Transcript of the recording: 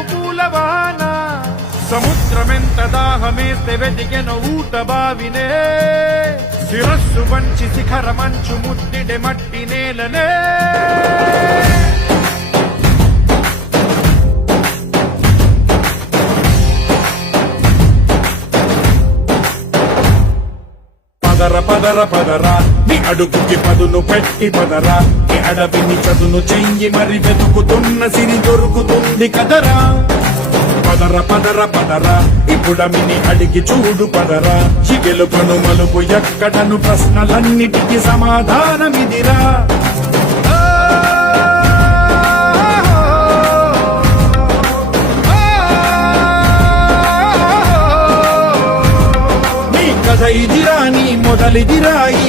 వర్షపు పూలవాన సముద్రమెంత దాహమేస్తే వెతికెను ఊట బావినే శిరస్సు వంచి శిఖర మంచు ముట్టిడే మట్టి నేలనే పదర పదర పదరా నీ అడుగుకి పదును పెట్టి పదరా నీ అడవిని చదును చెయ్యి మరి వెతుకుతున్న సిరి దొరుకుతుంది కదరా పదర పదర పదరా ఇప్పుడమిని అడిగి చూడు పదరా చిగెలుపను మలుపు ఎక్కడను ప్రశ్నలన్నిటికీ సమాధానమిదిరా నీ కథ ఇదిరా నీ మొదలిదిరా ఈ